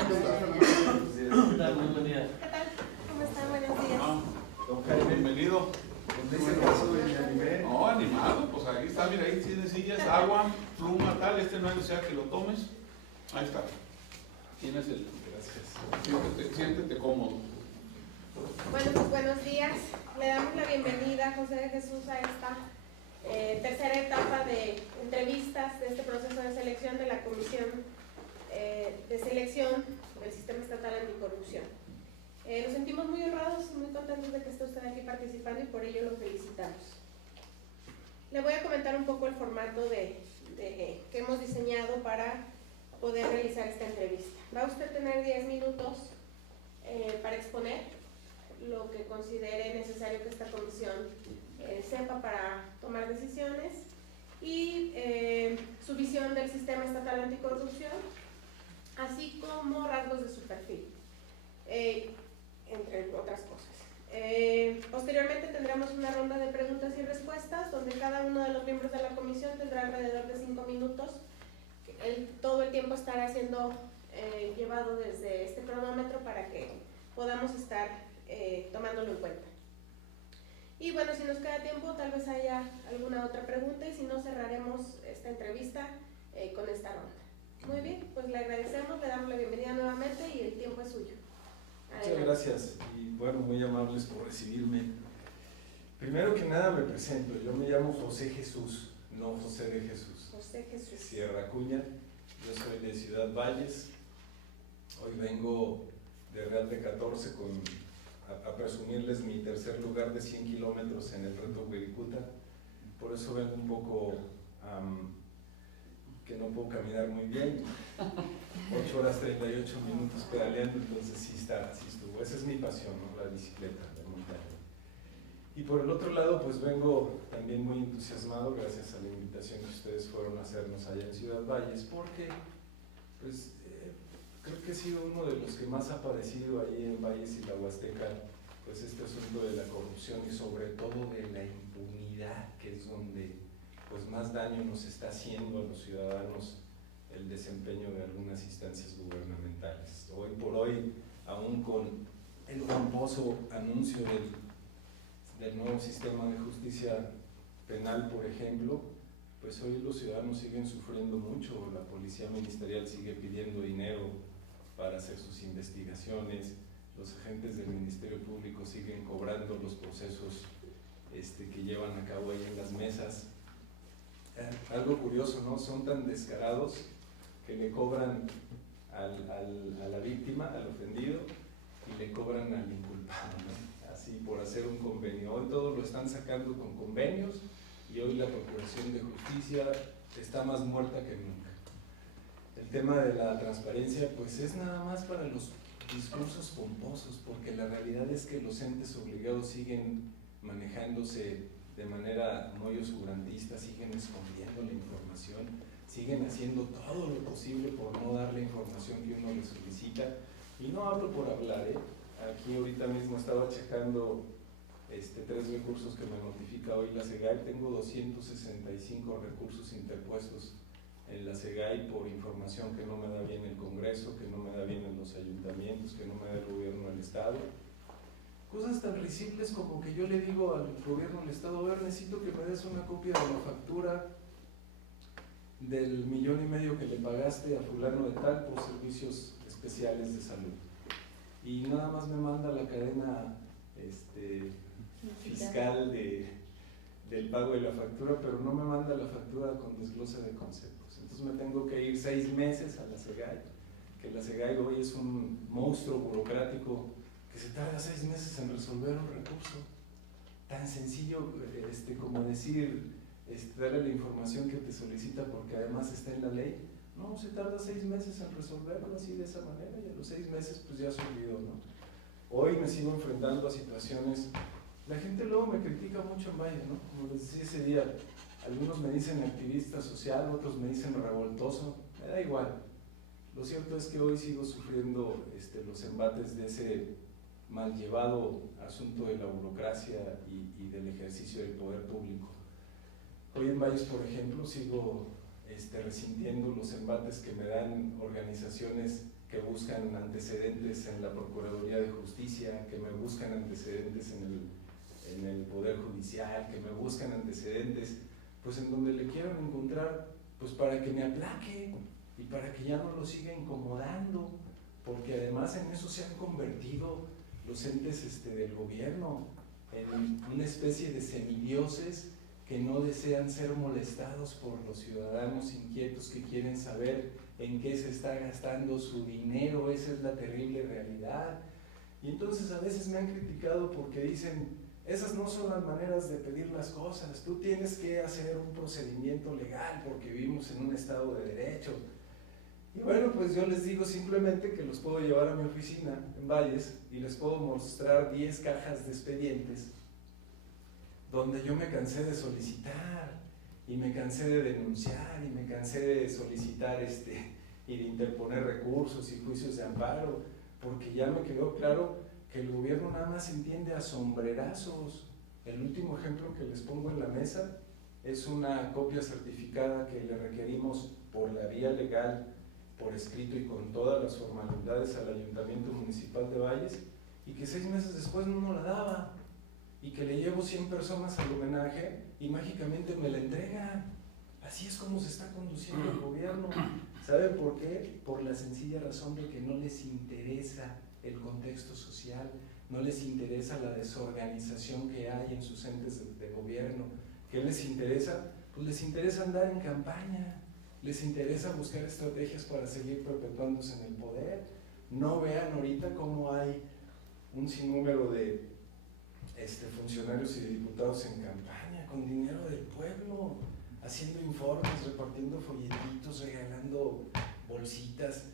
¿Qué tal? Muy buen día. ¿Qué tal? ¿Cómo están? Buenos días. Don Jaime, Bienvenido. con ese caso me animé. No, animado, pues ahí está, mira, ahí tienes sillas, agua, pluma, tal, no hay necesidad que lo tomes. Ahí está. Tienes el. Gracias. Siéntete cómodo. Bueno, pues buenos días. Le damos la bienvenida a José de Jesús a esta tercera etapa de entrevistas de este proceso de selección de la Comisión de Selección del Sistema Estatal Anticorrupción. Nos sentimos muy honrados y muy contentos de que esté usted aquí participando y por ello lo felicitamos. Le voy a comentar un poco el formato que hemos diseñado para poder realizar esta entrevista. Va a usted tener 10 minutos para exponer lo que considere necesario que esta comisión sepa para tomar decisiones y su visión del Sistema Estatal Anticorrupción, así como rasgos de su perfil, entre otras cosas. Posteriormente tendremos una ronda de preguntas y respuestas donde cada uno de los miembros de la comisión tendrá alrededor de 5 minutos. Todo el tiempo estará siendo llevado desde este cronómetro para que podamos estar tomándolo en cuenta. Y bueno, si nos queda tiempo, tal vez haya alguna otra pregunta y si no, cerraremos esta entrevista con esta ronda. Muy bien, pues le agradecemos, le damos la bienvenida nuevamente y el tiempo es suyo. Muchas gracias y bueno, muy amables por recibirme. Primero que nada me presento, yo me llamo José Jesús, no José de Jesús. José Jesús. Sierra Acuña, yo soy de Ciudad Valles, hoy vengo de Real de 14 a presumirles mi tercer lugar de 100 kilómetros en el reto Wirikuta, por eso vengo un poco que no puedo caminar muy bien, 8 horas 38 minutos pedaleando, entonces sí estuvo, esa es mi pasión, ¿no? La bicicleta, la montaña. Y por el otro lado, pues vengo también muy entusiasmado, gracias a la invitación que ustedes fueron a hacernos allá en Ciudad Valles, porque pues creo que he sido uno de los que más ha padecido ahí en Valles y la Huasteca, pues este asunto de la corrupción y sobre todo de la impunidad, que es donde pues más daño nos está haciendo a los ciudadanos el desempeño de algunas instancias gubernamentales. Hoy por hoy, aún con el pomposo anuncio del nuevo sistema de justicia penal, por ejemplo, pues hoy los ciudadanos siguen sufriendo mucho, la policía ministerial sigue pidiendo dinero para hacer sus investigaciones, los agentes del Ministerio Público siguen cobrando los procesos que llevan a cabo ahí en las mesas. Algo curioso, ¿no? Son tan descarados que le cobran a la víctima, al ofendido, y le cobran al inculpado, ¿no? Así por hacer un convenio. Hoy todo lo están sacando con convenios y hoy la Procuración de Justicia está más muerta que nunca. El tema de la transparencia pues es nada más para los discursos pomposos, porque la realidad es que los entes obligados siguen manejándose de manera muy oscurantista, siguen escondiendo la información, siguen haciendo todo lo posible por no dar la información que uno les solicita. Y no hablo por hablar, aquí ahorita mismo estaba checando 3 recursos que me notifica hoy la SEGAI. Tengo 265 recursos interpuestos en la SEGAI por información que no me da bien el Congreso, que no me da bien en los ayuntamientos, que no me da el gobierno del Estado. Cosas tan risibles como que yo le digo al gobierno del Estado: a ver, necesito que me des una copia de la factura del 1,5 millones que le pagaste a fulano de tal por servicios especiales de salud. Y nada más me manda la cadena fiscal del pago de la factura, pero no me manda la factura con desglose de conceptos. Entonces me tengo que ir 6 meses a la SEGAI, que la SEGAI hoy es un monstruo burocrático que se tarda 6 meses en resolver un recurso. Tan sencillo como decir, darle la información que te solicita porque además está en la ley. No, se tarda 6 meses en resolverlo así de esa manera y a los 6 meses pues ya se olvidó, ¿no? Hoy me sigo enfrentando a situaciones, la gente luego me critica mucho en Valle, ¿no? Como les decía ese día, algunos me dicen activista social, otros me dicen revoltoso, me da igual. Lo cierto es que hoy sigo sufriendo los embates de ese mal llevado asunto de la burocracia y del ejercicio del poder público. Hoy en Valles, por ejemplo, sigo resintiendo los embates que me dan organizaciones que buscan antecedentes en la Procuraduría de Justicia, que me buscan antecedentes en el Poder Judicial, que me buscan antecedentes, pues en donde le quieran encontrar, pues para que me aplaque y para que ya no lo siga incomodando, porque además en eso se han convertido los entes del gobierno, en una especie de semidioses que no desean ser molestados por los ciudadanos inquietos que quieren saber en qué se está gastando su dinero. Esa es la terrible realidad. Y entonces a veces me han criticado porque dicen, esas no son las maneras de pedir las cosas, tú tienes que hacer un procedimiento legal porque vivimos en un estado de derecho. Y bueno, pues yo les digo simplemente que los puedo llevar a mi oficina en Valles y les puedo mostrar 10 cajas de expedientes donde yo me cansé de solicitar y me cansé de denunciar y me cansé de solicitar y de interponer recursos y juicios de amparo, porque ya me quedó claro que el gobierno nada más entiende a sombrerazos. El último ejemplo que les pongo en la mesa es una copia certificada que le requerimos por la vía legal, por escrito y con todas las formalidades al Ayuntamiento Municipal de Valles, y que 6 meses después no nos la daba, y que le llevo 100 personas al homenaje y mágicamente me la entregan. Así es como se está conduciendo el gobierno. ¿Saben por qué? Por la sencilla razón de que no les interesa el contexto social, no les interesa la desorganización que hay en sus entes de gobierno. ¿Qué les interesa? Pues les interesa andar en campaña, les interesa buscar estrategias para seguir perpetuándose en el poder. No vean ahorita cómo hay un sinnúmero de funcionarios y de diputados en campaña, con dinero del pueblo, haciendo informes, repartiendo folletitos, regalando bolsitas.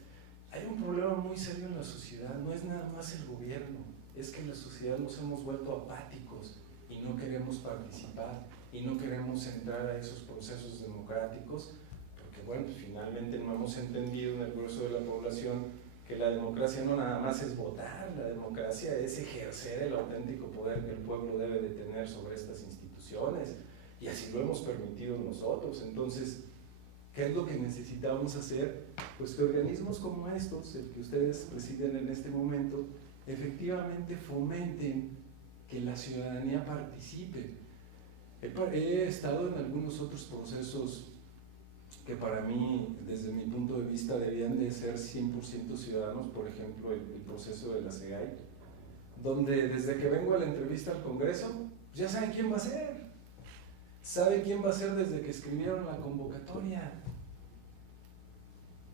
Hay un problema muy serio en la sociedad, no es nada más el gobierno, es que en la sociedad nos hemos vuelto apáticos y no queremos participar y no queremos entrar a esos procesos democráticos, porque bueno, pues finalmente no hemos entendido en el grueso de la población que la democracia no nada más es votar, la democracia es ejercer el auténtico poder que el pueblo debe de tener sobre estas instituciones, y así lo hemos permitido nosotros. Entonces, ¿qué es lo que necesitamos hacer? Pues que organismos como estos, el que ustedes presiden en este momento, efectivamente fomenten que la ciudadanía participe. He estado en algunos otros procesos que para mí, desde mi punto de vista, debían de ser 100% ciudadanos, por ejemplo, el proceso de la SEGAI, donde desde que vengo a la entrevista al Congreso, ya saben quién va a ser. ¿Saben quién va a ser desde que escribieron la convocatoria?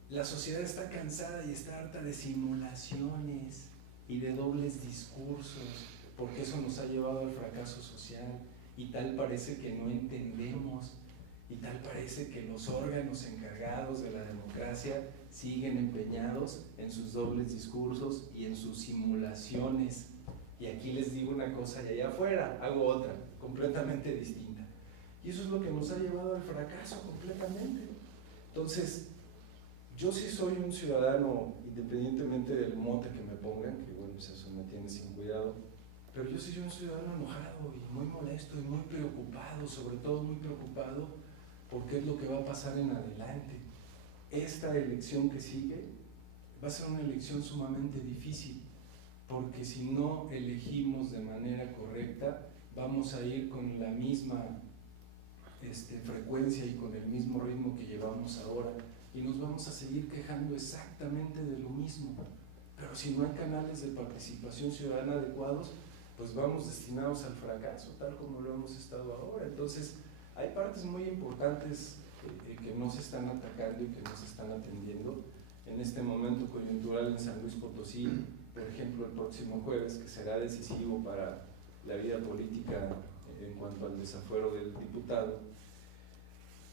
La sociedad está cansada y está harta de simulaciones y de dobles discursos, porque eso nos ha llevado al fracaso social, y tal parece que no entendemos. Y tal parece que los órganos encargados de la democracia siguen empeñados en sus dobles discursos y en sus simulaciones. Y aquí les digo una cosa y allá afuera hago otra, completamente distinta. Y eso es lo que nos ha llevado al fracaso completamente. Entonces, yo sí soy un ciudadano, independientemente del mote que me pongan, que bueno, pues eso me tiene sin cuidado, pero yo sí soy un ciudadano enojado y muy molesto y muy preocupado, sobre todo muy preocupado por qué es lo que va a pasar en adelante. Esta elección que sigue va a ser una elección sumamente difícil, porque si no elegimos de manera correcta, vamos a ir con la misma frecuencia y con el mismo ritmo que llevamos ahora, y nos vamos a seguir quejando exactamente de lo mismo. Pero si no hay canales de participación ciudadana adecuados, pues vamos destinados al fracaso, tal como lo hemos estado ahora. Entonces, hay partes muy importantes que no se están atacando y que no se están atendiendo. En este momento coyuntural en San Luis Potosí, por ejemplo, el próximo jueves, que será decisivo para la vida política en cuanto al desafuero del diputado,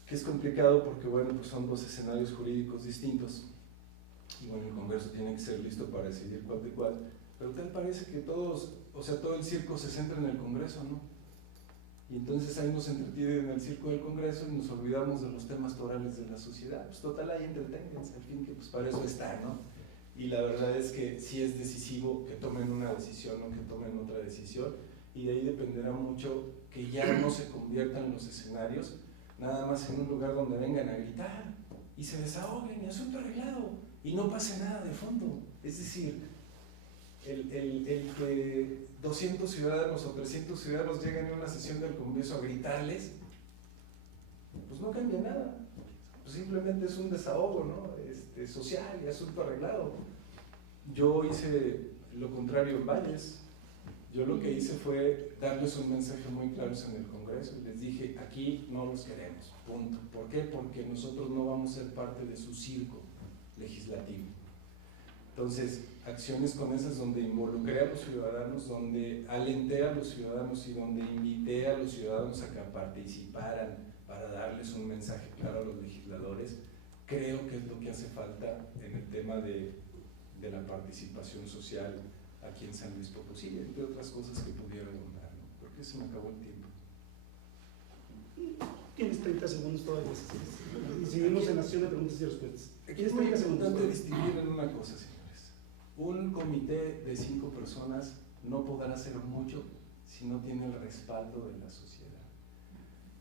que es complicado porque bueno, pues son 2 escenarios jurídicos distintos, y bueno, el Congreso tiene que ser listo para decidir cuál de cuál, pero tal parece que todo el circo se centra en el Congreso, ¿no? Y entonces ahí nos entretienen en el circo del Congreso y nos olvidamos de los temas torales de la sociedad. Pues total, ahí entreténganse, al fin que pues para eso está, ¿no? Y la verdad es que sí es decisivo que tomen una decisión o que tomen otra decisión, y de ahí dependerá mucho que ya no se conviertan los escenarios nada más en un lugar donde vengan a gritar y se desahoguen y asunto arreglado y no pase nada de fondo. Es decir, el que 200 ciudadanos o 300 ciudadanos lleguen a una sesión del Congreso a gritarles, pues no cambia nada. Pues simplemente es un desahogo, ¿no? Social y asunto arreglado. Yo hice lo contrario en Valles. Yo lo que hice fue darles un mensaje muy claro en el Congreso y les dije, aquí no los queremos, punto. ¿Por qué? Porque nosotros no vamos a ser parte de su circo legislativo. Entonces, acciones con esas donde involucré a los ciudadanos, donde alenté a los ciudadanos y donde invité a los ciudadanos a que participaran para darles un mensaje claro a los legisladores, creo que es lo que hace falta en el tema de la participación social aquí en San Luis Potosí, entre otras cosas que pudiera nombrar, ¿no? Porque se me acabó el tiempo. Tienes 30 segundos todavía. Y seguimos en la sesión de preguntas y respuestas. Es muy importante distinguir en una cosa, señores. Un comité de 5 personas no podrá hacer mucho si no tiene el respaldo de la sociedad.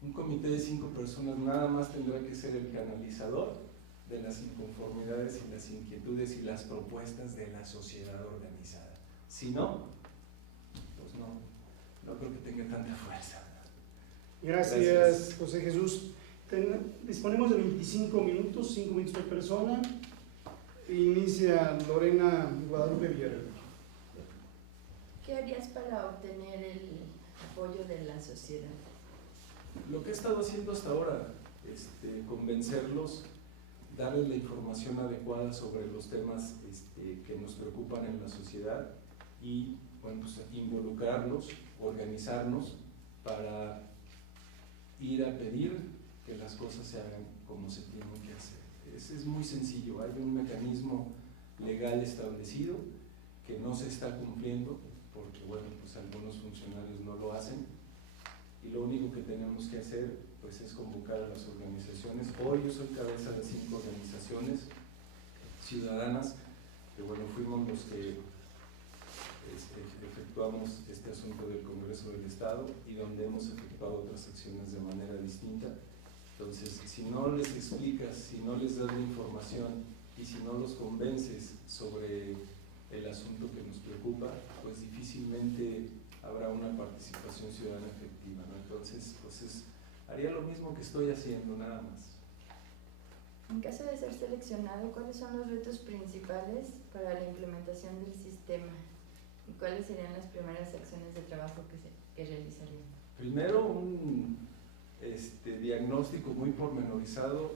Un comité de 5 personas nada más tendrá que ser el canalizador de las inconformidades y las inquietudes y las propuestas de la sociedad organizada. Si no, pues no creo que tenga tanta fuerza. Gracias, José Jesús. Disponemos de 25 minutos, 5 minutos por persona. Inicia Lorena Guadalupe Villarreal. ¿Qué harías para obtener el apoyo de la sociedad? Lo que he estado haciendo hasta ahora, convencerlos, darles la información adecuada sobre los temas que nos preocupan en la sociedad y, bueno, pues, involucrarlos, organizarnos para ir a pedir que las cosas se hagan como se tienen que hacer. Es muy sencillo, hay un mecanismo legal establecido que no se está cumpliendo porque, bueno, pues algunos funcionarios no lo hacen y lo único que tenemos que hacer, pues, es convocar a las organizaciones. Hoy yo soy cabeza de 5 organizaciones ciudadanas que, bueno, fuimos los que efectuamos este asunto del Congreso del Estado y donde hemos efectuado otras acciones de manera distinta. Entonces, si no les explicas, si no les das la información y si no los convences sobre el asunto que nos preocupa, pues difícilmente habrá una participación ciudadana efectiva, ¿no? Entonces, pues haría lo mismo que estoy haciendo, nada más. En caso de ser seleccionado, ¿cuáles son los retos principales para la implementación del sistema? ¿Y cuáles serían las primeras acciones de trabajo que realizarían? Primero, un diagnóstico muy pormenorizado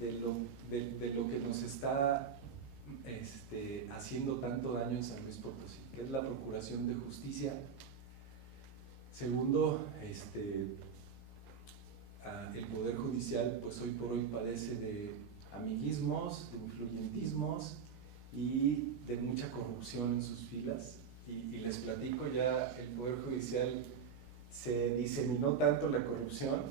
de lo que nos está haciendo tanto daño en San Luis Potosí, que es la procuración de justicia. Segundo, el Poder Judicial, pues hoy por hoy padece de amiguismos, de influyentismos y de mucha corrupción en sus filas. Y les platico, ya el Poder Judicial se diseminó tanto la corrupción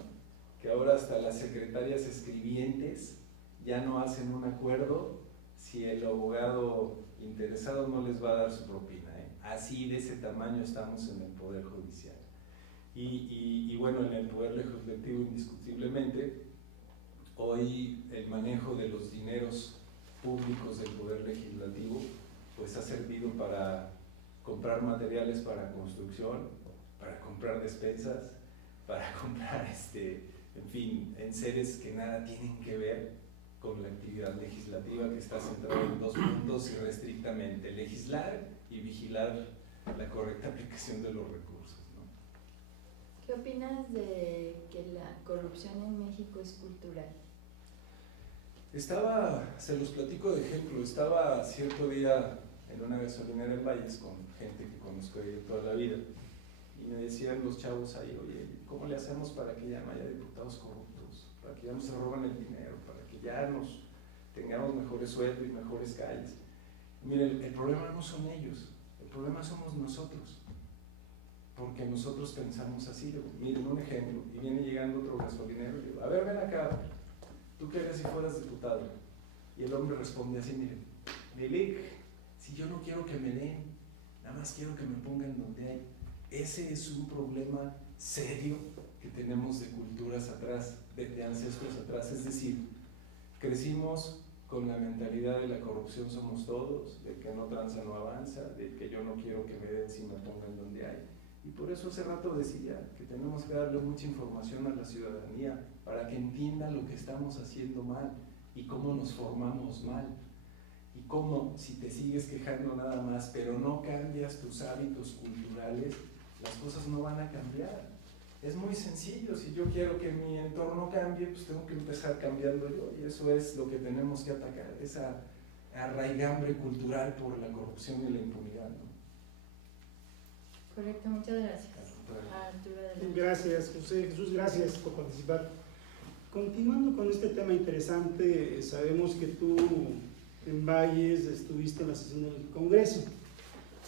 que ahora hasta las secretarias escribientes ya no hacen un acuerdo si el abogado interesado no les va a dar su propina, ¿eh? Así de ese tamaño estamos en el Poder Judicial. Y bueno, en el Poder Legislativo indiscutiblemente, hoy el manejo de los dineros públicos del Poder Legislativo pues ha servido para comprar materiales para construcción, para comprar despensas, para comprar, en fin, enseres que nada tienen que ver con la actividad legislativa, que está centrada en 2 puntos irrestrictamente: legislar y vigilar la correcta aplicación de los recursos, ¿no? ¿Qué opinas de que la corrupción en México es cultural? Se los platico de ejemplo, estaba cierto día en una gasolinera en Valles con gente que conozco de toda la vida y me decían los chavos ahí: oye, ¿cómo le hacemos para que ya no haya diputados corruptos? Para que ya no se roben el dinero, para que ya tengamos mejores sueldos y mejores calles. Miren, el problema no son ellos, el problema somos nosotros, porque nosotros pensamos así. Miren, un ejemplo, y viene llegando otro gasolinero y digo: a ver, ven acá, ¿tú qué harías si fueras diputado? Y el hombre responde así: miren, Milik, si yo no quiero que me den, nada más quiero que me pongan donde hay. Ese es un problema serio que tenemos de culturas atrás, de ancestros atrás. Es decir, crecimos con la mentalidad de la corrupción somos todos, de que no tranza no avanza, de que yo no quiero que me den si me pongan donde hay. Y por eso hace rato decía que tenemos que darle mucha información a la ciudadanía para que entienda lo que estamos haciendo mal y cómo nos formamos mal. Y cómo si te sigues quejando nada más, pero no cambias tus hábitos culturales, las cosas no van a cambiar. Es muy sencillo, si yo quiero que mi entorno cambie, pues tengo que empezar cambiando yo, y eso es lo que tenemos que atacar, esa arraigambre cultural por la corrupción y la impunidad, ¿no? Correcto, muchas gracias. Arturo, adelante. Gracias, José Jesús, gracias por participar. Continuando con este tema interesante, sabemos que tú en Valles estuviste en la sesión del Congreso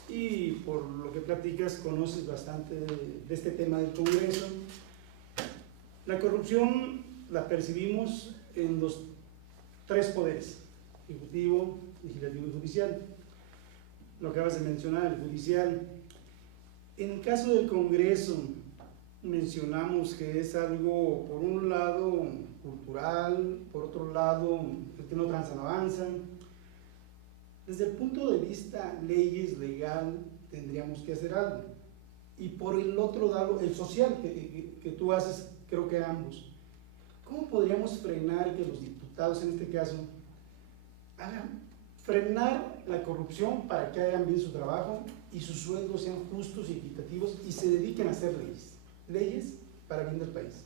y por lo que platicas conoces bastante de este tema del Congreso. La corrupción la percibimos en los tres poderes: ejecutivo, legislativo y judicial. Lo acabas de mencionar, el judicial. En el caso del Congreso, mencionamos que es algo, por un lado, cultural, por otro lado, el que no tranza no avanza. Desde el punto de vista leyes, legal, tendríamos que hacer algo. Y por el otro lado, el social, que tú haces, creo que ambos. ¿Cómo podríamos frenar que los diputados, en este caso, frenar la corrupción para que hagan bien su trabajo y sus sueldos sean justos y equitativos y se dediquen a hacer leyes para bien del país?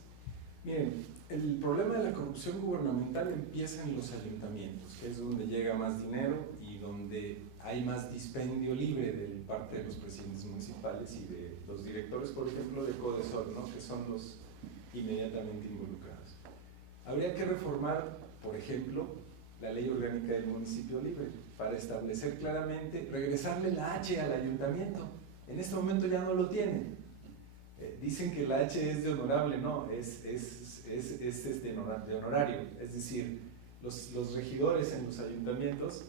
Miren, el problema de la corrupción gubernamental empieza en los ayuntamientos, que es donde llega más dinero y donde hay más dispendio libre de parte de los presidentes municipales y de los directores, por ejemplo, de Codesol, ¿no?, que son los inmediatamente involucrados. Habría que reformar, por ejemplo, la ley orgánica del municipio libre para establecer claramente, regresarle la H al ayuntamiento. En este momento ya no lo tienen. Dicen que la H es de honorable, no, es de honorario. Es decir, los regidores en los ayuntamientos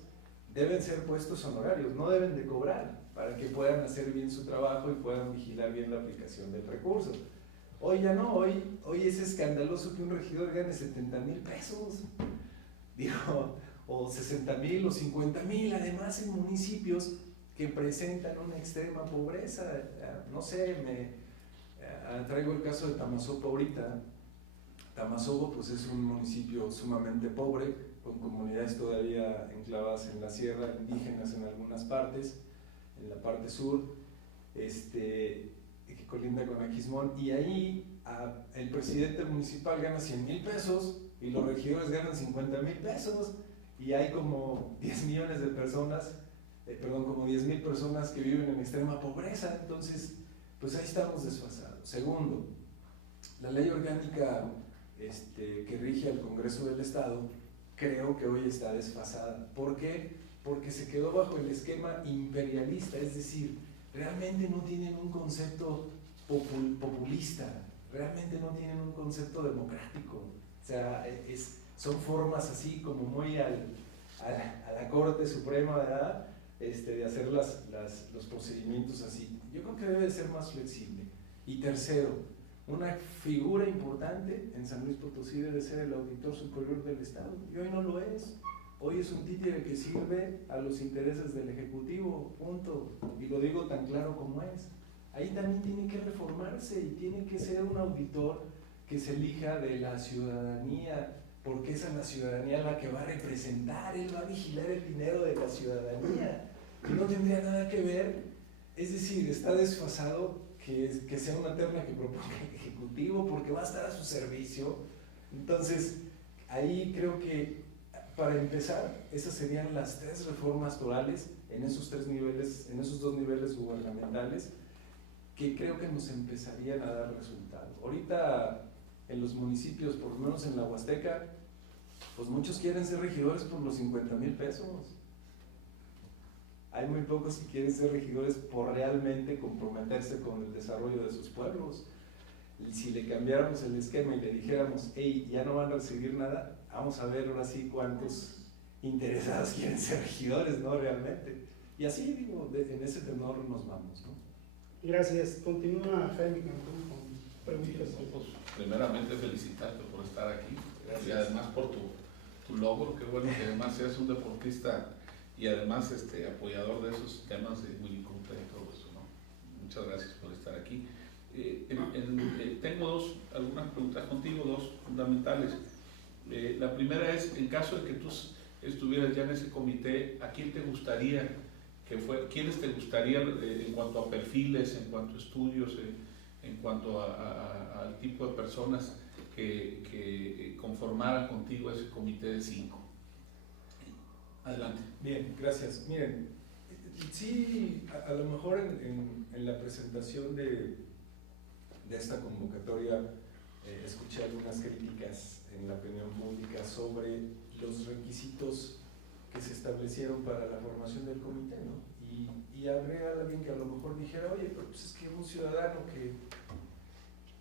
deben ser puestos honorarios, no deben de cobrar, para que puedan hacer bien su trabajo y puedan vigilar bien la aplicación del recurso. Hoy ya no, hoy es escandaloso que un regidor gane 70,000 pesos, digo, o 60,000 o 50,000, además en municipios que presentan una extrema pobreza. No sé, traigo el caso de Tamazopo ahorita. Tamazopo pues es un municipio sumamente pobre, con comunidades todavía enclavadas en la sierra, indígenas en algunas partes, en la parte sur, que colinda con Aquismón, y ahí el presidente municipal gana 100,000 pesos y los regidores ganan 50,000 pesos, y hay como 10 millones de personas, como 10,000 personas que viven en extrema pobreza. Entonces, pues ahí estamos desfasados. Segundo, la ley orgánica que rige al Congreso del Estado, creo que hoy está desfasada. ¿Por qué? Porque se quedó bajo el esquema imperialista, es decir, realmente no tienen un concepto populista, realmente no tienen un concepto democrático. O sea, son formas así como muy a la Corte Suprema, ¿verdad?, de hacer los procedimientos así. Yo creo que debe de ser más flexible. Y tercero, una figura importante en San Luis Potosí debe ser el auditor superior del Estado, y hoy no lo es. Hoy es un títere que sirve a los intereses del Ejecutivo, punto. Y lo digo tan claro como es. Ahí también tiene que reformarse y tiene que ser un auditor que se elija de la ciudadanía, porque es a la ciudadanía la que va a representar, él va a vigilar el dinero de la ciudadanía, que no tendría nada que ver. Es decir, está desfasado que sea una terna que proponga el Ejecutivo, porque va a estar a su servicio. Entonces, ahí creo que para empezar, esas serían las 3 reformas torales en esos 3 niveles, en esos 2 niveles gubernamentales, que creo que nos empezarían a dar resultado. Ahorita en los municipios, por lo menos en la Huasteca, pues muchos quieren ser regidores por los 50,000 pesos. Hay muy pocos que quieren ser regidores por realmente comprometerse con el desarrollo de sus pueblos. Y si le cambiáramos el esquema y le dijéramos, hey, ya no van a recibir nada, vamos a ver ahora sí cuántos interesados quieren ser regidores, ¿no?, realmente. Y así, digo, en ese tenor nos vamos, ¿no? Gracias. Continúa Jaime Cantón con preguntas. Pues, primeramente felicitarte por estar aquí. Gracias. Y además por tu logro, qué bueno que además seas un deportista y además apoyador de esos temas de Willy Cooper y todo eso, ¿no? Muchas gracias por estar aquí. Tengo algunas preguntas contigo, dos fundamentales. La primera es, en caso de que tú estuvieras ya en ese comité, ¿a quién te gustaría quiénes te gustaría en cuanto a perfiles, en cuanto a estudios, en cuanto al tipo de personas que conformaran contigo ese comité de 5? Adelante. Bien, gracias. Miren, sí, a lo mejor en la presentación de esta convocatoria escuché algunas críticas en la opinión pública sobre los requisitos que se establecieron para la formación del comité, ¿no? Y habré a alguien que a lo mejor dijera, oye, pero pues es que un ciudadano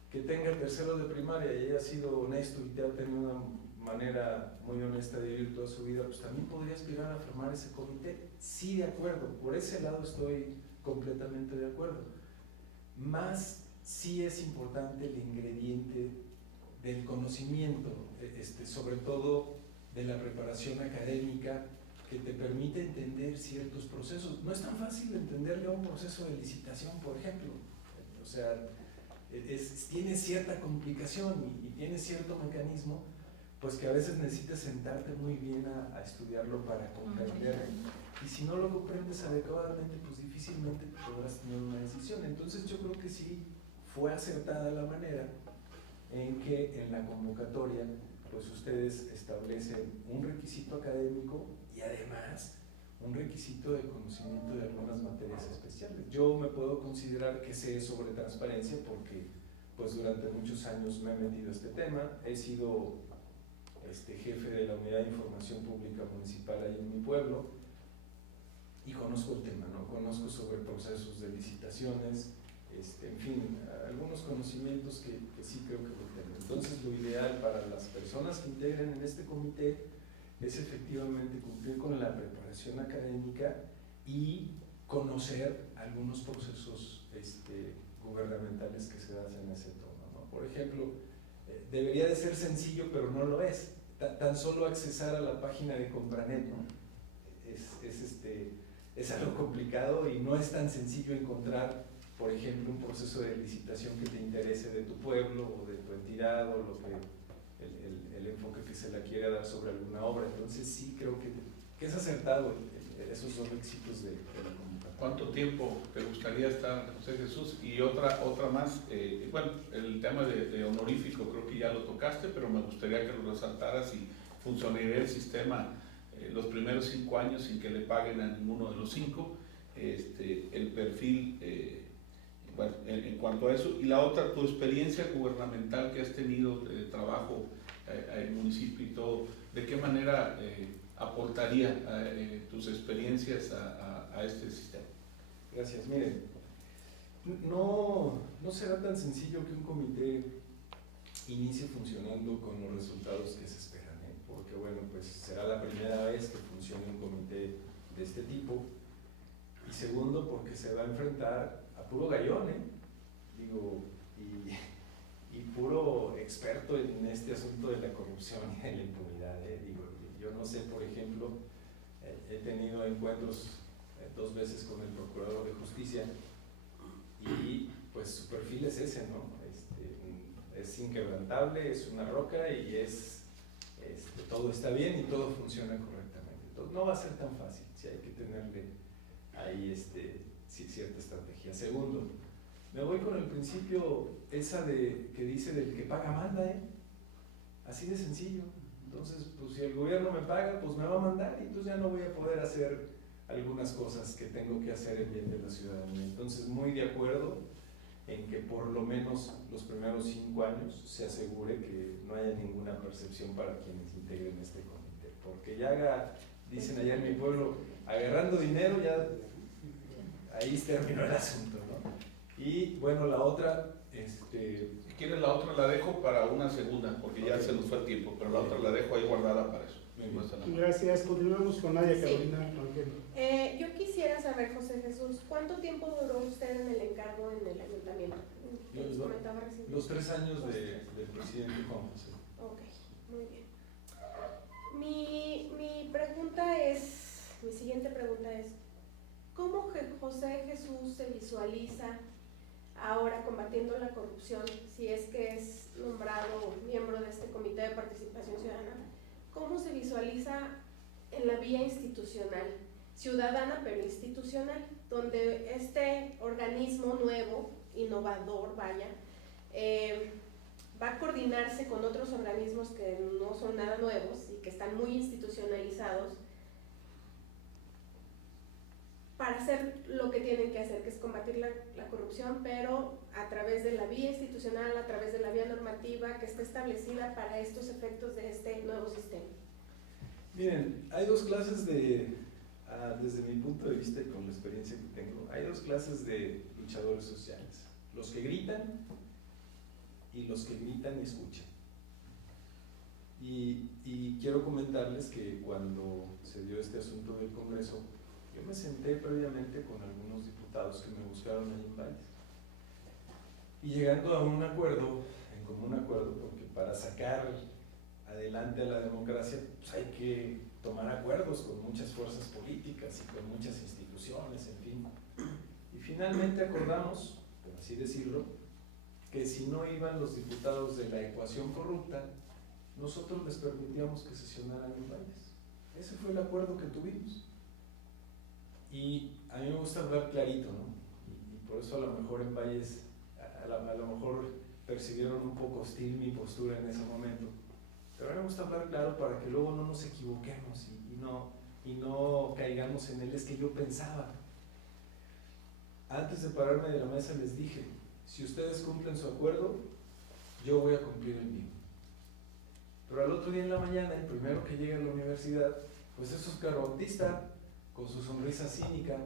que tenga tercero de primaria y haya sido honesto y te ha tenido una manera muy honesta de vivir toda su vida, pues también podría aspirar a formar ese comité. Sí, de acuerdo, por ese lado estoy completamente de acuerdo. Más sí es importante el ingrediente del conocimiento, sobre todo de la preparación académica, que te permite entender ciertos procesos. No es tan fácil entenderle a un proceso de licitación, por ejemplo. O sea, tiene cierta complicación y tiene cierto mecanismo, pues que a veces necesitas sentarte muy bien a estudiarlo para comprenderlo. Y si no lo comprendes adecuadamente, pues difícilmente podrás tener una decisión. Entonces yo creo que sí fue acertada la manera en que en la convocatoria pues ustedes establecen un requisito académico y además un requisito de conocimiento de algunas materias especiales. Yo me puedo considerar que sé sobre transparencia porque pues durante muchos años me he metido a este tema, he sido jefe de la Unidad de Información Pública Municipal ahí en mi pueblo y conozco el tema, ¿no? Conozco sobre procesos de licitaciones, en fin, algunos conocimientos que sí creo que lo tengo. Entonces lo ideal para las personas que integren en este comité es efectivamente cumplir con la preparación académica y conocer algunos procesos gubernamentales que se dan en ese tono, ¿no? Por ejemplo, debería de ser sencillo, pero no lo es. Tan solo accesar a la página de Compranet, ¿no? Es algo complicado y no es tan sencillo encontrar, por ejemplo, un proceso de licitación que te interese de tu pueblo o de tu entidad o el enfoque que se le quiere dar sobre alguna obra. Entonces sí creo que es acertado esos dos requisitos de la convocatoria. ¿Cuánto tiempo te gustaría estar, José Jesús? Y otra más, bueno, el tema de honorífico creo que ya lo tocaste, pero me gustaría que lo resaltaras y funcionaría el sistema los primeros 5 años sin que le paguen a ninguno de los 5, el perfil, bueno, en cuanto a eso. Y la otra, tu experiencia gubernamental que has tenido de trabajo en el municipio y todo, ¿de qué manera aportaría tus experiencias a este sistema? Gracias. Miren, no será tan sencillo que un comité inicie funcionando con los resultados que se esperan, porque bueno, pues será la primera vez que funcione un comité de este tipo, y segundo porque se va a enfrentar a puro gallón, digo, y puro experto en este asunto de la corrupción y de la impunidad, digo, yo no sé, por ejemplo, he tenido encuentros 2 veces con el Procurador de Justicia y pues su perfil es ese, ¿no? Es inquebrantable, es una roca y todo está bien y todo funciona correctamente. Entonces, no va a ser tan fácil, si hay que tenerle ahí cierta estrategia. Segundo, me voy con el principio esa que dice del que paga manda, así de sencillo. Entonces, pues si el gobierno me paga, pues me va a mandar y entonces ya no voy a poder hacer algunas cosas que tengo que hacer en bien de la ciudadanía. Entonces, muy de acuerdo en que por lo menos los primeros 5 años se asegure que no haya ninguna percepción para quienes integren este comité, porque ya dicen allá en mi pueblo, agarrando dinero, ya ahí terminó el asunto, ¿no? Y bueno, la otra, Si quieres la otra la dejo para una segunda, porque ya se nos fue el tiempo, pero la otra la dejo ahí guardada para eso. Gracias. Continuamos con Nadia Carolina Rangel. Yo quisiera saber, José Jesús, ¿cuánto tiempo duró usted en el encargo en el ayuntamiento? Los, Comentaba recién. los 3 años del presidente Juan José. Ok, muy bien. Mi pregunta es, mi siguiente pregunta es, ¿cómo José Jesús se visualiza ahora combatiendo la corrupción, si es que es nombrado miembro de este Comité de Participación Ciudadana? ¿Cómo se visualiza en la vía institucional, ciudadana pero institucional, donde este organismo nuevo, innovador, vaya, va a coordinarse con otros organismos que no son nada nuevos y que están muy institucionalizados para hacer lo que tienen que hacer, que es combatir la corrupción, pero a través de la vía institucional, a través de la vía normativa que está establecida para estos efectos de este nuevo sistema? Miren, hay 2 clases desde mi punto de vista y con la experiencia que tengo, hay 2 clases de luchadores sociales: los que gritan y los que gritan y escuchan. Y quiero comentarles que cuando se dio este asunto del Congreso, yo me senté previamente con algunos diputados que me buscaron ahí en Valles. Y llegando a un acuerdo, en común acuerdo, porque para sacar adelante a la democracia, pues hay que tomar acuerdos con muchas fuerzas políticas y con muchas instituciones, en fin. Y finalmente acordamos, por así decirlo, que si no iban los diputados de la ecuación corrupta, nosotros les permitíamos que sesionaran en Valles. Ese fue el acuerdo que tuvimos. Y a mí me gusta hablar clarito, ¿no? Y por eso a lo mejor en Valles, a lo mejor percibieron un poco hostil mi postura en ese momento. Pero a mí me gusta hablar claro para que luego no nos equivoquemos y no caigamos en él. Es que yo pensaba, antes de pararme de la mesa les dije, si ustedes cumplen su acuerdo, yo voy a cumplir el mío. Pero al otro día en la mañana, el primero que llega a la universidad, pues es Óscar Bautista, con su sonrisa cínica,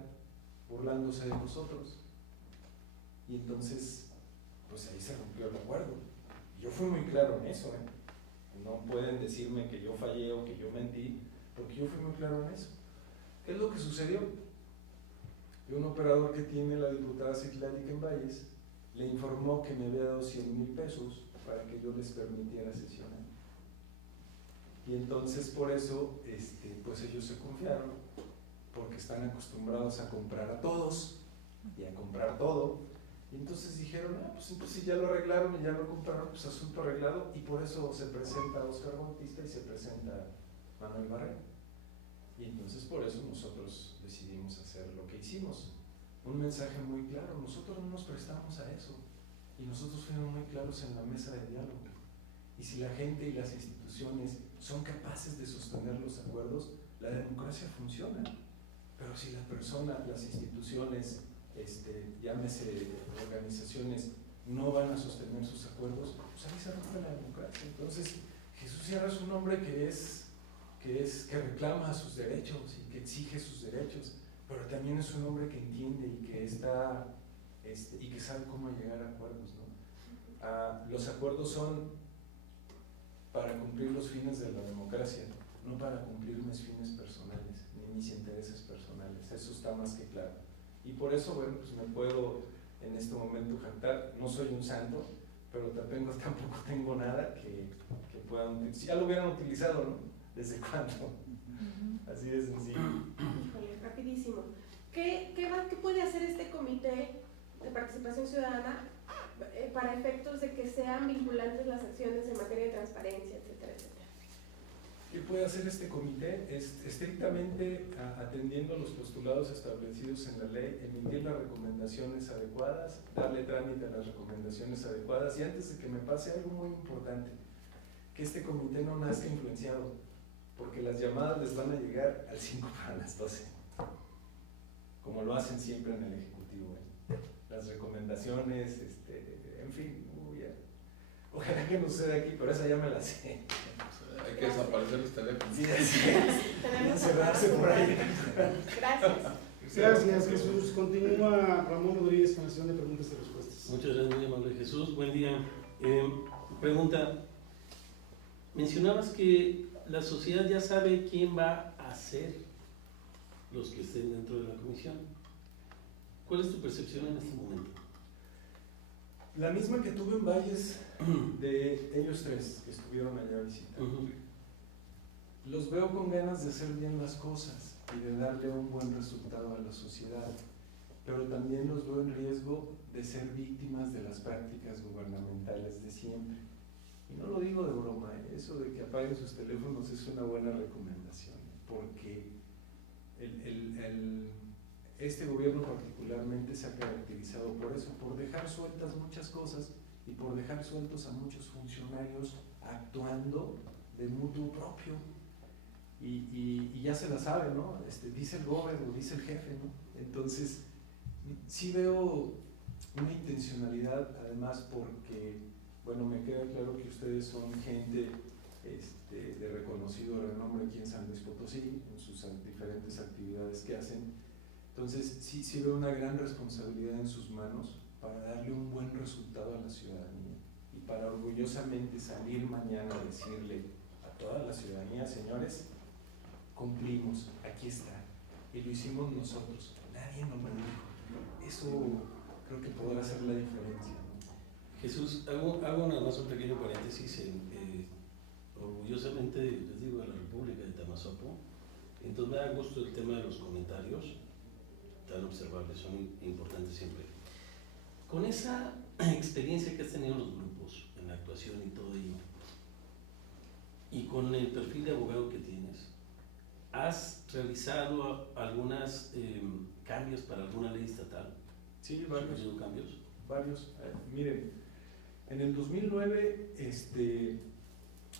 burlándose de nosotros. Y entonces, pues ahí se rompió el acuerdo. Y yo fui muy claro en eso, ¿eh? No pueden decirme que yo fallé o que yo mentí, porque yo fui muy claro en eso. ¿Qué es lo que sucedió? Que un operador que tiene la diputada Citlali en Valles le informó que me había dado 100,000 pesos para que yo les permitiera sesionar. Y entonces por eso, pues ellos se confiaron, porque están acostumbrados a comprar a todos y a comprar todo. Y entonces dijeron, pues entonces si ya lo arreglaron y ya lo compraron, pues asunto arreglado. Y por eso se presenta Óscar Bautista y se presenta Manuel Barrera. Y entonces por eso nosotros decidimos hacer lo que hicimos. Un mensaje muy claro, nosotros no nos prestamos a eso. Y nosotros fuimos muy claros en la mesa de diálogo. Y si la gente y las instituciones son capaces de sostener los acuerdos, la democracia funciona. Pero si las personas, las instituciones, llámese organizaciones, no van a sostener sus acuerdos, pues ahí se rompe la democracia. Entonces, Jesús Sierra es un hombre que reclama sus derechos y que exige sus derechos, pero también es un hombre que entiende y que está y que sabe cómo llegar a acuerdos, ¿no? Los acuerdos son para cumplir los fines de la democracia, no para cumplir mis fines personales, ni mis intereses personales. Eso está más que claro. Y por eso, bueno, pues me puedo en este momento jactar. No soy un santo, pero tampoco tengo nada que puedan utilizar. Si ya lo hubieran utilizado, ¿no? ¿Desde cuándo? Así de sencillo. Híjole, rapidísimo. ¿Qué puede hacer este comité de participación ciudadana para efectos de que sean vinculantes las acciones en materia de transparencia, etcétera, etcétera? ¿Qué puede hacer este comité? Estrictamente atendiendo los postulados establecidos en la ley, emitir las recomendaciones adecuadas, darle trámite a las recomendaciones adecuadas. Y antes de que me pase algo muy importante, que este comité no nazca influenciado, porque las llamadas les van a llegar al 5 para las 12, como lo hacen siempre en el Ejecutivo, ¿eh? Las recomendaciones, en fin, ojalá que no suceda aquí, pero esa ya me la sé. Hay que desaparecer los teléfonos. Sí, encerrarse por ahí. Gracias. Gracias, Jesús. Continúa Ramón Rodríguez con la sesión de preguntas y respuestas. Muchas gracias, muy amable Jesús. Buen día. Pregunta, mencionabas que la sociedad ya sabe quién va a ser los que estén dentro de la comisión. ¿Cuál es tu percepción en este momento? La misma que tuve en Valles de ellos tres que estuvieron allá visitando. Los veo con ganas de hacer bien las cosas y de darle un buen resultado a la sociedad, pero también los veo en riesgo de ser víctimas de las prácticas gubernamentales de siempre. Y no lo digo de broma, eso de que apaguen sus teléfonos es una buena recomendación, porque este gobierno particularmente se ha caracterizado por eso, por dejar sueltas muchas cosas y por dejar sueltos a muchos funcionarios actuando de mutuo propio. Y ya se la sabe, ¿no? Dice el gobierno, dice el jefe, ¿no? Entonces, sí veo una intencionalidad, además porque, bueno, me queda claro que ustedes son gente de reconocido renombre aquí en San Luis Potosí, en sus diferentes actividades que hacen. Entonces, sí veo una gran responsabilidad en sus manos para darle un buen resultado a la ciudadanía y para orgullosamente salir mañana a decirle a toda la ciudadanía, señores, cumplimos, aquí está, y lo hicimos nosotros, nadie nos lo dijo. Eso creo que podrá hacer la diferencia, ¿no? Jesús, hago nada más un pequeño paréntesis. Orgullosamente les digo a la República de Tamazopo, entonces me da gusto el tema de los comentarios tan observables, son importantes siempre. Con esa experiencia que has tenido en los grupos, en la actuación y todo ello, y con el perfil de abogado que tienes, ¿has realizado algunos cambios para alguna ley estatal? Sí, ¿Has hecho cambios? varios. Miren, en el 2009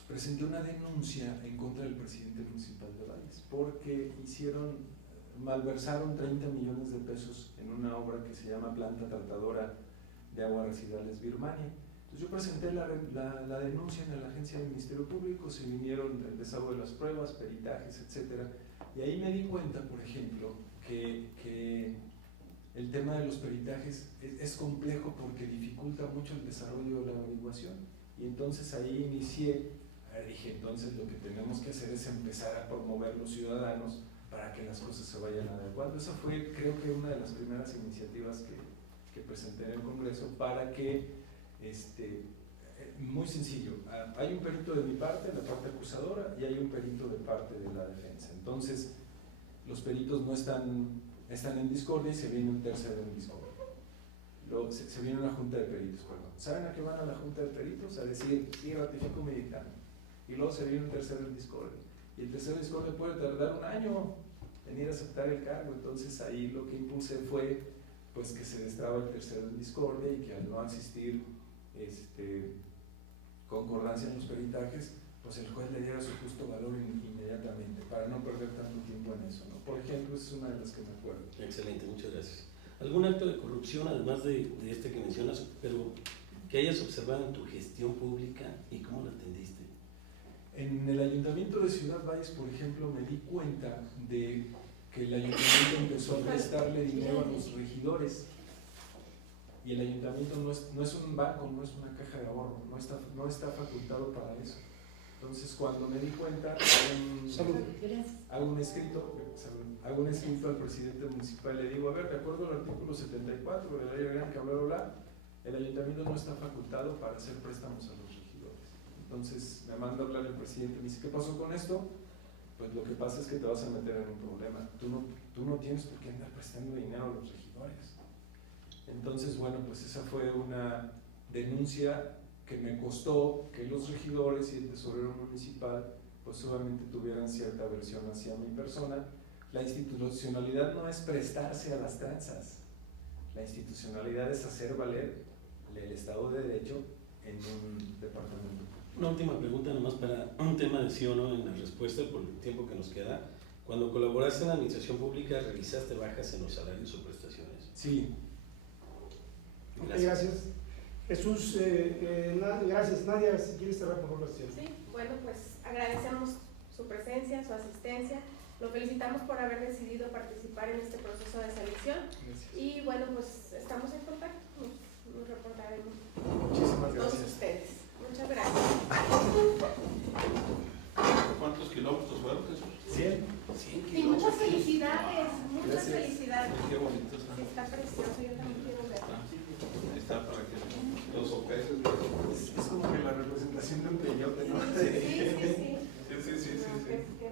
presenté una denuncia en contra del presidente municipal de Valles porque malversaron 30 millones de pesos en una obra que se llama Planta Tratadora de Aguas Residuales Birmania. Entonces yo presenté la denuncia en la agencia del Ministerio Público, se vinieron el desagüe de las pruebas, peritajes, etcétera, y ahí me di cuenta, por ejemplo, que el tema de los peritajes es complejo porque dificulta mucho el desarrollo de la averiguación, y entonces ahí dije, entonces lo que tenemos que hacer es empezar a promover los ciudadanos para que las cosas se vayan adecuando. Esa fue, creo que, una de las primeras iniciativas que presenté en el Congreso para que, muy sencillo, hay un perito de mi parte, la parte acusadora, y hay un perito de parte de la defensa. Entonces, los peritos no están en discordia y se viene un tercero en discordia. Luego se viene una junta de peritos, perdón. ¿Saben a qué van a la junta de peritos? A decir, sí, ratifico mi dictamen. Y luego se viene un tercero en discordia. Y el tercero en discordia puede tardar un año en ir a aceptar el cargo. Entonces ahí lo que impulsé fue pues que se destraba el tercero en discordia y que al no existir concordancia en los peritajes, pues el juez le diera su justo valor inmediatamente, para no perder tanto tiempo en eso, ¿no? Por ejemplo, esa es una de las que me acuerdo. Excelente, muchas gracias. ¿Algún acto de corrupción, además de este que mencionas, pero que hayas observado en tu gestión pública y cómo la atendiste? En el Ayuntamiento de Ciudad Valles, por ejemplo, me di cuenta de que el Ayuntamiento empezó a prestarle dinero a los regidores. Y el Ayuntamiento no es un banco, no es una caja de ahorro, no está facultado para eso. Entonces, cuando me di cuenta, hago un escrito al presidente municipal y le digo, a ver, de acuerdo al artículo 74 de la ley orgánica, bla, bla, bla, el Ayuntamiento no está facultado para hacer préstamos a los regidores. Entonces, me manda a hablar el presidente y me dice, ¿qué pasó con esto? Pues lo que pasa es que te vas a meter en un problema. Tú no tienes por qué andar prestando dinero a los regidores. Entonces, bueno, pues esa fue una denuncia que me costó que los regidores y el tesorero municipal pues obviamente tuvieran cierta aversión hacia mi persona. La institucionalidad no es prestarse a las tranzas, la institucionalidad es hacer valer el Estado de Derecho en un departamento. Una última pregunta, nomás para un tema de sí o no en la respuesta por el tiempo que nos queda. Cuando colaboraste en la administración pública, ¿realizaste bajas en los salarios o prestaciones? Sí. Gracias. Jesús, gracias. Nadia, si quieres cerrar por favor la sesión. Sí, bueno, pues agradecemos su presencia, su asistencia. Lo felicitamos por haber decidido participar en este proceso de selección. Gracias. Y bueno, pues estamos en contacto. Nos reportaremos. Muchísimas Todos gracias. ustedes. Muchas gracias. ¿Cuántos kilómetros fueron, Jesús? 100. Y muchas felicidades. muchas Gracias. felicidades. Qué bonito. Sí, está precioso, yo también quiero verlo. Ahí está para que los sopeses. Es como que la representación de un peyote, ¿no? Sí.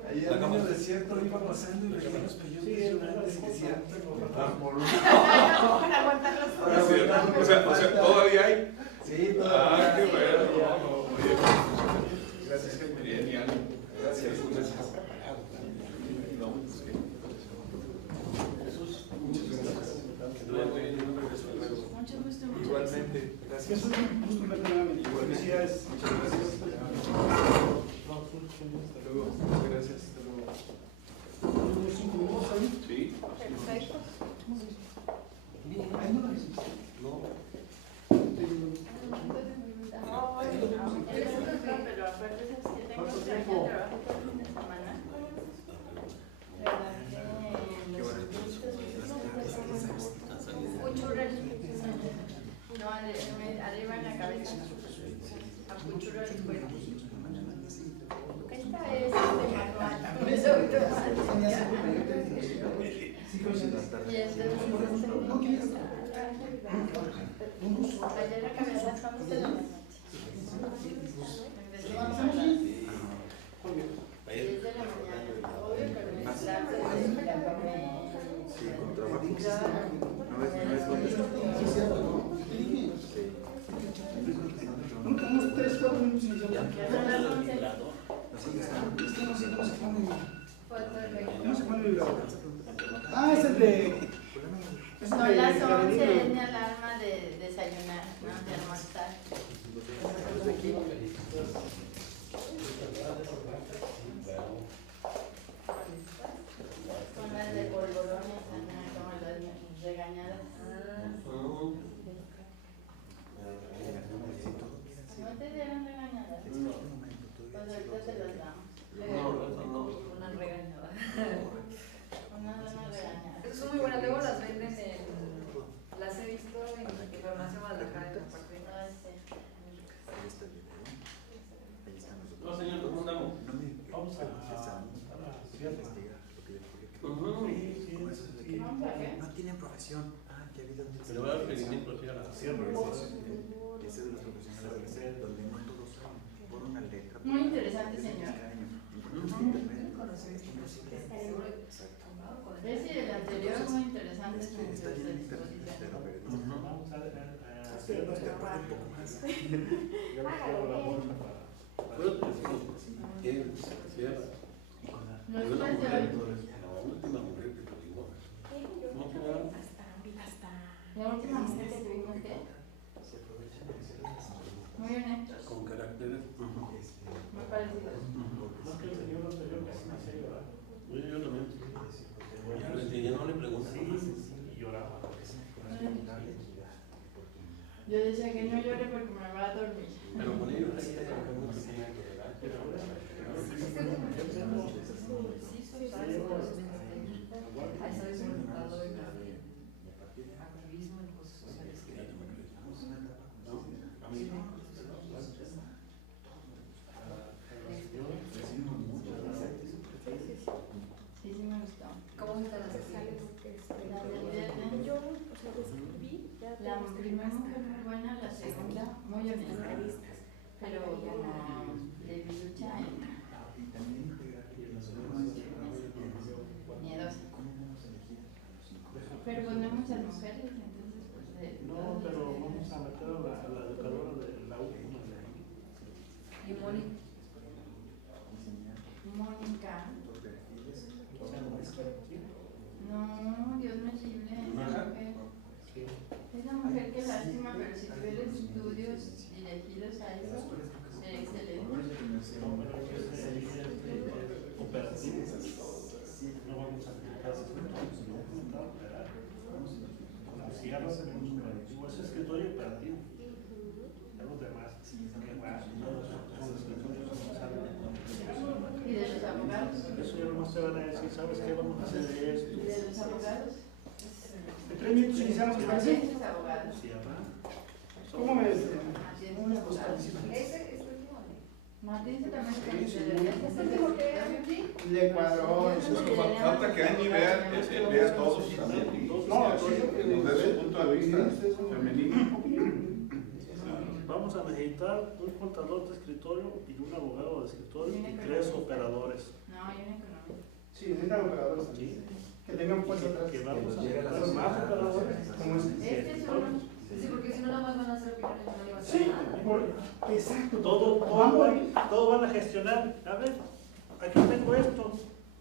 Ahí en el desierto iba pasando y veía los peyotes. Sí, yo es verdad, antes es decía, Para aguantar los Ahora sí, o sea, todavía hay. sí, Ah, qué todavía. bueno. No, oye, Gracias, Jaime. bien, ya. Gracias. No, pues que. Jesús, Muchas gracias. que te vaya muy bien. Mucho gusto. Igualmente. Gracias. Jesús, un gusto verte nuevamente. Felicidades. Muchas gracias. Hasta luego. Muchas gracias. Hasta luego. Unos 5 minutos ahí. Sí. Perfecto. Ahí no lo hiciste. No. Pero aparte, ¿sabes qué? Tengo ¿Cuánto extraño tiempo? trabajo todo el fin de semana. ¿Verdad que los artistas apuchuran? No, arriba en la cabeza. Apuchuran el cuerpo. Esta es manual. Es automática. Y entonces, ayer acabé a las 11 de la noche. Empecé a las 10 de la mañana. Obvio, pero me trato de la acabé. Sí, con trabajo. No es contestado. Unos 3, 4 minutos iniciamos. Ya son las 11. Es que no sé cómo se pone. Foto ¿Cómo se pone el vibrador? Ah, es el de. Son las 11, es mi alarma de desayunar, ¿no? De almorzar. Son las de polvorones, como las regañadas. ¿No te dieron regañadas? Pues ahorita te las damos. Una regañada. Una regañada. Esas son muy buenas, luego las venden en. Las he visto en Farmacia Guadalajara en la parte. No sé. Ahí está el video. Ahí están los No, señor, ¿cómo andamos? No me Vamos a investigar lo que yo Ujú. ¿Vamos a qué? no tienen profesión. Ah, que ha habido Pero va a haber seguimiento aquí a la Ese es de los profesionales de donde no todos saben. Por una letra. Muy interesante, señor. Ese y el anterior muy interesante su Está bien en internet, exposición. pero Vamos a ver. te acuerdas un poco más. ¿Puedo decir? ¿Quién? Cierra. No Yo es la más de hoy. la última mujer que tuvimos. No, claro. La última mujer que tuvimos, ¿qué? Muy honestos, Con caracteres. muy parecidos. No que el señor anterior casi me hacía llorar. Yo también. Ya no le pregunto. Y lloraba. Yo decía que no llore porque me va a dormir. Pero con ellos hay que trabajar mucho tiene que ver. Ha estado involucrado en activismo en cosas sociales. Sí, sí me gustó. ¿Cómo se te las La del viernes, la primera mujer muy buena, la segunda muy honesta, pero como debilucha miedosa. Pero pues no hay muchas mujeres, entonces pues de No, pero vamos a meter a la educadora de la última de ahí. Y Mónica. Mónica. No, Dios me libre, esa mujer. Es una mujer que lástima, pero si tuvieras estudios dirigidos a eso, sería excelente. Operativos. No vamos a aplicar no operar. Si ya no tenemos un operativo, es escritorio operativo. Ya los demás, que va, son escritorios responsables. ¿Y de los abogados? Eso ya nomás te van a decir, ¿sabes qué? Vamos a hacer de esto. ¿Y de los abogados? En 3 minutos iniciamos, ¿te parece? Esos abogados. Sí, ¿verdad? ¿Cómo ves? Así es, unos abogados. Ese es el último. Martín también Sí, sí, le de Ecuador. Falta que Angie vea todos también y nos dé su punto de vista femenino. Vamos a necesitar un contador de escritorio y un abogado de escritorio y 3 operadores. No, hay un económico. Sí, necesitan operadores también. Que tengan puesto atrás. Que vamos a llegue a las necesitar más operadores. Como es. Este es uno. Sí, porque si no, nada más van a hacer opiniones y no le va a hacer Sí, nada. exacto. Todo van a gestionar. A ver, aquí tengo esto.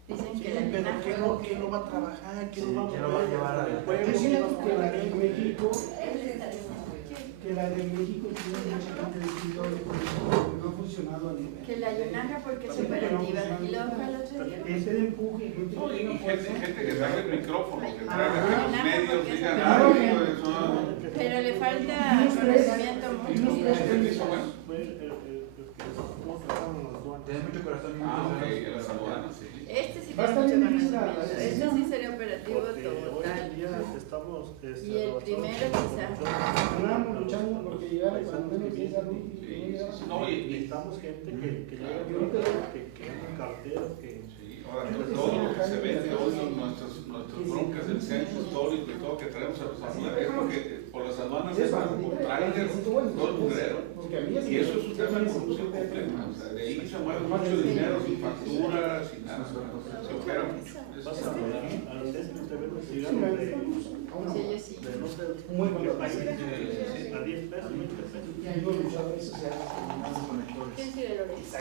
Dicen Sí, que la pero llena ¿quién lo va a trabajar? ¿Quién lo va a ¿quién lo va a llevar a la- mover? Es cierto que la de México, Él estaría muy bien. que la de México tiene mucha gente de escritorio, porque no ha funcionado a nivel. que la Yunaja porque es operativa. Y luego para el otro día. Ese de empuje, gente No, que y tenga gente, fuerza. gente que traiga el micrófono, que Ah, traiga que los nada, medios porque digan, esa- ay, hijo de su-". Pero le falta conocimiento mucho. Eso, bueno. Fue el que estuvo trabajando en las aduanas. Tienes mucho corazón. Ah, ok, en las aduanas, sí. Este sí Va a tiene estar mucho difícil la conocimiento. Este decisión. sí sería operativo Porque hoy en total. día estamos Y el rebasados primero por quizá. Andamos luchando porque llegara Paisanos cuando menos que 10 vienen adultos. Sí, sí, sí. No, y necesitamos gente que llegue a trabajar, que ande cartero, que sí, ahora todo lo que se vende hoy, nuestras broncas del centro histórico y todo que traemos a los aduanas, es porque por las aduanas es por trailers, todo el mugrero. Y eso es un tema de corrupción compleja. O sea, de ahí se mueve mucho dinero sin facturas, sin nada. Se opera mucho. vas a los centros te venden cigarros Sí, yo sí. de no sé Muy buena qué país, página. a 10 pesos, 20 pesos. Yo he luchado eso, o sea, ¿Quién sigue Lorenzo?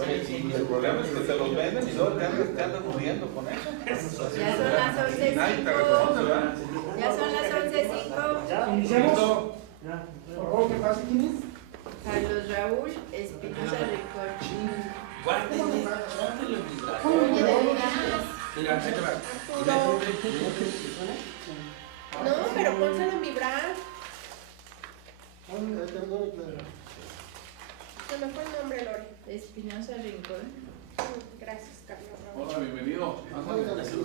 Oye, y el problema es que te los venden y luego te andan muriendo con eso. Ya son las Y nadie te reconoce, 11:05. ¿verdad? Ya son las 11:05. Ya, iniciamos. ya. Por favor, que pase, ¿quién es? Carlos Raúl Espinosa Rincón. Guárdenle, guárdenle el vibrato. Oye, de Lunajas. Mira, ahí te va. No, pero pónselo en vibrar. Se me fue el nombre, Lore. Espinosa Rincón. Gracias, Carlos. Hola, bienvenido. Gracias.